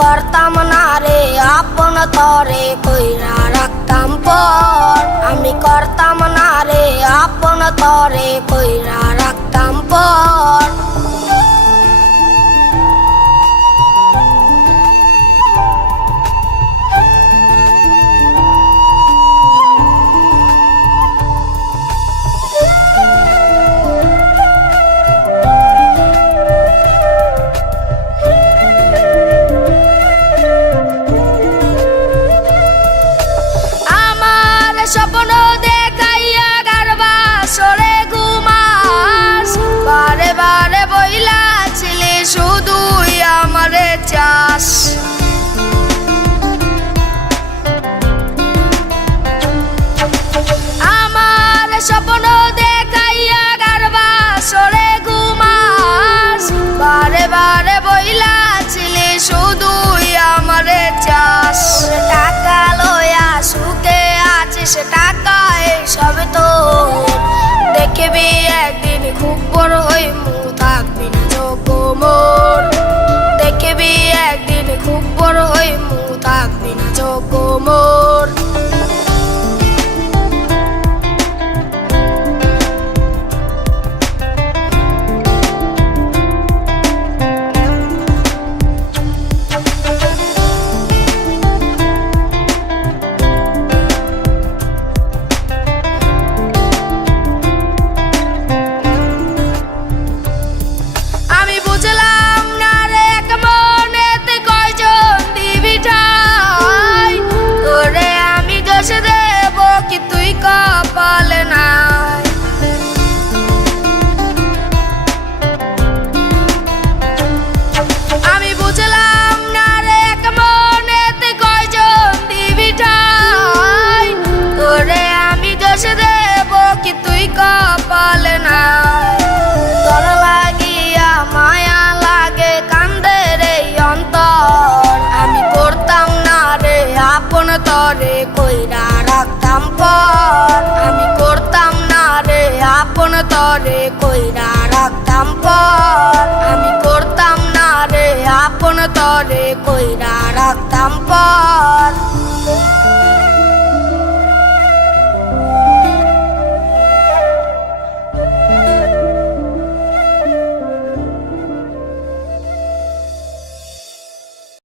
করতাম না রে আপন তরে কইরা রাখতাম পর। আমি করতাম না রে আপন তরে কইরা রাখতাম পর। স্বপ্ন দেখাইয়া গারবা সরে ঘুমাস, বারে বারে বইলা ছিলে শুধুই আমারে চাস। আমার স্বপ্ন দেখাইয়া গারবা সরে ঘুমাস, বারে বারে বইলা ছিলে শুধুই আমারে চাস। টাকা লয়া সুখে আছিস টাকায় সব তোর, দেখবি একদিন খুব বড় হইমু থাকবি না যোগ্য মোর। দেখবি একদিন খুব বড় হইমু থাকবি না যোগ্য মোর। বুঝলাম না রে এক মনেতে কয়জন দিবি ঠাই, তোরে আমি দোষ দেব কি তুই কপালে নাই। আমি বুঝলাম না রে এক মনেতে কয়জন দিবি ঠাই, তোরে আমি দোষ দেব কি তুই কপালে নাই। তোর লাগিয়া মায়া লাগে কান্দে রে অন্তর, আমি করতাম না রে আপন তরে কইরা রাখতাম পর। আমি করতাম না রে আপন তরে কইরা রাখতাম পর। আমি করতাম না রে আপন তরে কইরা রাখতাম পর।